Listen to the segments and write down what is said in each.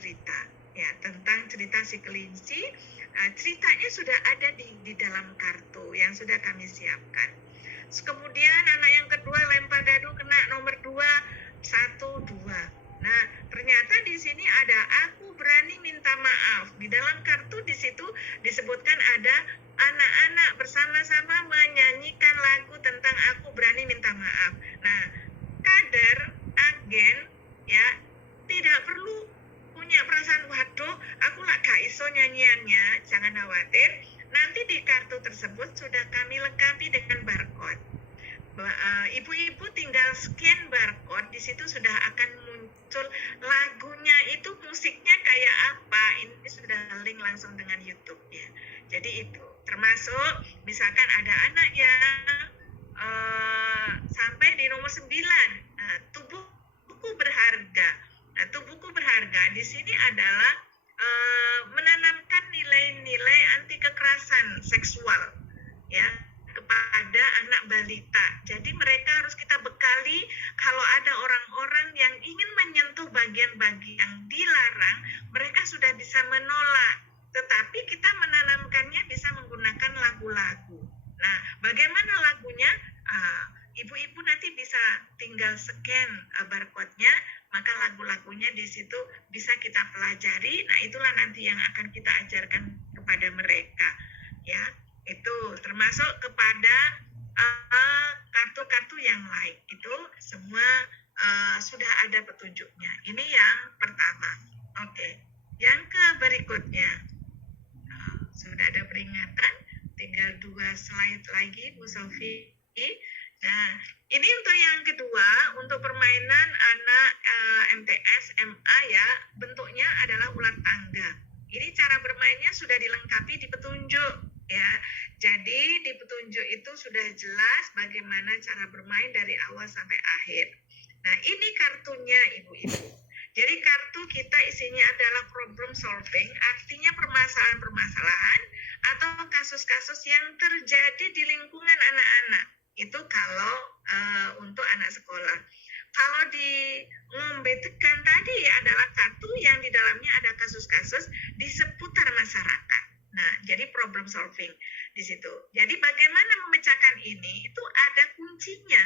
cerita ya tentang cerita si kelinci. Ceritanya sudah ada di dalam kartu yang sudah kami siapkan. Kemudian anak yang kedua lempar dadu kena nomor 2, 1, 2. Nah, ternyata di sini ada aku berani minta maaf. Di dalam kartu di situ disebutkan ada anak-anak bersama-sama menyanyikan lagu tentang aku berani minta maaf. Nah, kader, agen, ya, tidak perlu punya perasaan, waduh, aku lah gak iso nyanyiannya, jangan khawatir. Nanti di kartu tersebut sudah kami lengkapi dengan barcode. Ibu-ibu tinggal scan barcode, di situ sudah akan muncul lagunya, itu musiknya kayak apa, ini sudah link langsung dengan YouTube ya. Jadi itu termasuk misalkan ada anak yang sampai di nomor 9, tubuhku berharga. Nah, tubuhku berharga di sini adalah menanamkan nilai-nilai anti kekerasan seksual ya kepada anak balita. Jadi mereka harus kita bekali kalau ada orang-orang yang ingin menyentuh bagian-bagian yang dilarang, mereka sudah bisa menolak. Tetapi kita menanamkannya bisa menggunakan lagu-lagu. Nah, bagaimana lagunya? Ibu-ibu nanti bisa tinggal scan barcode-nya, maka lagu-lagunya di situ bisa kita pelajari. Nah, itulah nanti yang akan kita ajarkan kepada mereka. Ya, itu termasuk kepada kartu-kartu yang lain. Itu semua sudah ada petunjuknya. Ini yang pertama. Oke. Yang berikutnya. Sudah ada peringatan, tinggal 2 slide lagi Bu Sofi. Nah, ini untuk yang kedua, untuk permainan anak MTS, MA ya, bentuknya adalah ular tangga. Ini cara bermainnya sudah dilengkapi di petunjuk ya. Jadi di petunjuk itu sudah jelas bagaimana cara bermain dari awal sampai akhir. Nah, ini kartunya Ibu-ibu. Jadi kartu kita isinya adalah problem solving, artinya permasalahan-permasalahan atau kasus-kasus yang terjadi di lingkungan anak-anak. Itu kalau untuk anak sekolah. Kalau di ngombetekan tadi adalah kartu yang di dalamnya ada kasus-kasus di seputar masyarakat. Nah, jadi problem solving di situ. Jadi bagaimana memecahkan ini? Itu ada kuncinya.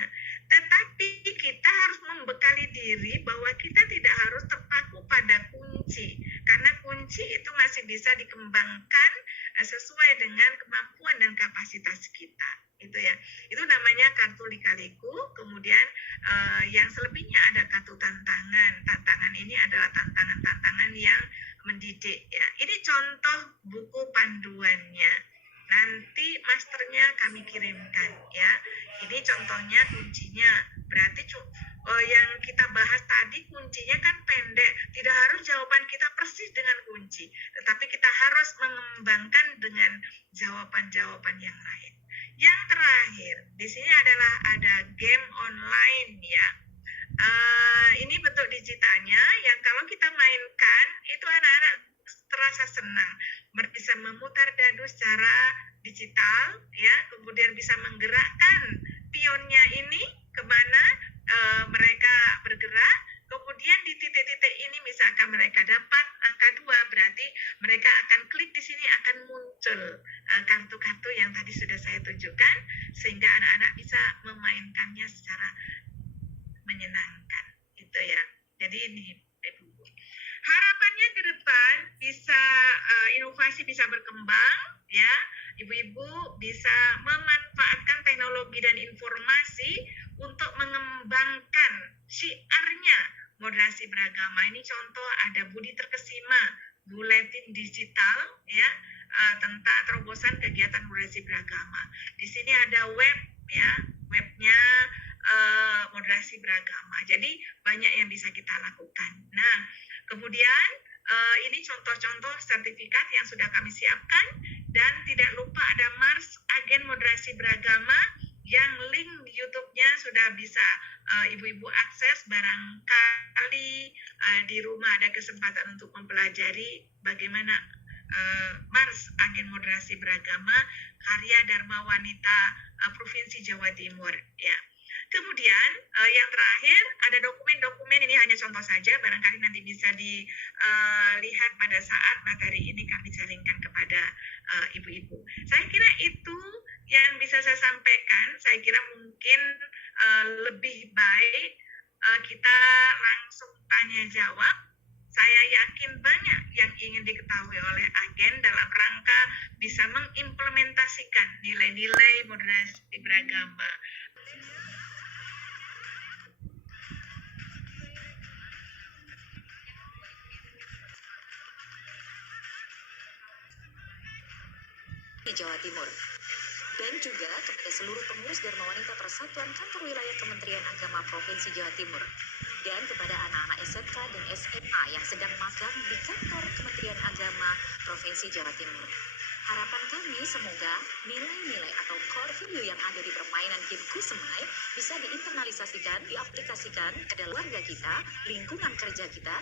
Tetapi kita harus membekali diri bahwa kita tidak harus terpaku pada kunci. Karena kunci itu masih bisa dikembangkan sesuai dengan kemampuan dan kapasitas kita. Itu ya. Itu namanya kartu lika-liku. Kemudian yang selebihnya ada kartu tantangan. Tantangan ini adalah tantangan-tantangan yang mendidik ya. Ini contoh buku panduannya. Nanti masternya kami kirimkan ya. Ini contohnya kuncinya. Berarti yang kita bahas tadi kuncinya kan pendek. Tidak harus jawaban kita persis dengan kunci. Tetapi kita harus mengembangkan dengan jawaban-jawaban yang lain. Yang terakhir, di sini adalah ada game online ya. Ini bentuk digitalnya yang kalau kita mainkan itu anak-anak terasa senang, bisa memutar dadu secara digital ya, kemudian bisa menggerakkan pionnya ini kemana mereka bergerak, kemudian di titik-titik ini misalkan mereka dapat angka 2, berarti mereka akan klik di sini akan muncul kartu-kartu yang tadi sudah saya tunjukkan sehingga anak-anak bisa memainkannya secara menyenangkan itu ya. Jadi ini Ibu. Harapannya ke depan bisa inovasi bisa berkembang ya. Ibu-ibu bisa memanfaatkan teknologi dan informasi untuk mengembangkan syiarnya moderasi beragama. Ini contoh ada Budi Terkesima, buletin digital ya tentang terobosan kegiatan moderasi beragama. Di sini ada web ya, webnya moderasi beragama. Jadi banyak yang bisa kita lakukan. Nah, kemudian ini contoh-contoh sertifikat yang sudah kami siapkan dan tidak lupa ada Mars Agen Moderasi Beragama yang link YouTube-nya sudah bisa ibu-ibu akses. Barangkali di rumah ada kesempatan untuk mempelajari bagaimana Mars Agen Moderasi Beragama karya Dharma Wanita Provinsi Jawa Timur ya. Kemudian yang terakhir ada dokumen-dokumen, ini hanya contoh saja, barangkali nanti bisa dilihat pada saat materi ini kami jaringkan kepada ibu-ibu. Saya kira itu yang bisa saya sampaikan. Saya kira mungkin lebih baik kita langsung tanya jawab. Saya yakin banyak yang ingin diketahui oleh agen dalam rangka bisa mengimplementasikan nilai-nilai moderasi beragama. Di Jawa Timur, dan juga kepada seluruh pengurus Dharma Wanita Persatuan Kantor Wilayah Kementerian Agama Provinsi Jawa Timur, dan kepada anak-anak SMK dan SMA yang sedang magang di kantor Kementerian Agama Provinsi Jawa Timur. Harapan kami semoga nilai-nilai atau core value yang ada di permainan game Kusemai bisa diinternalisasikan, diaplikasikan ke dalam warga kita, lingkungan kerja kita,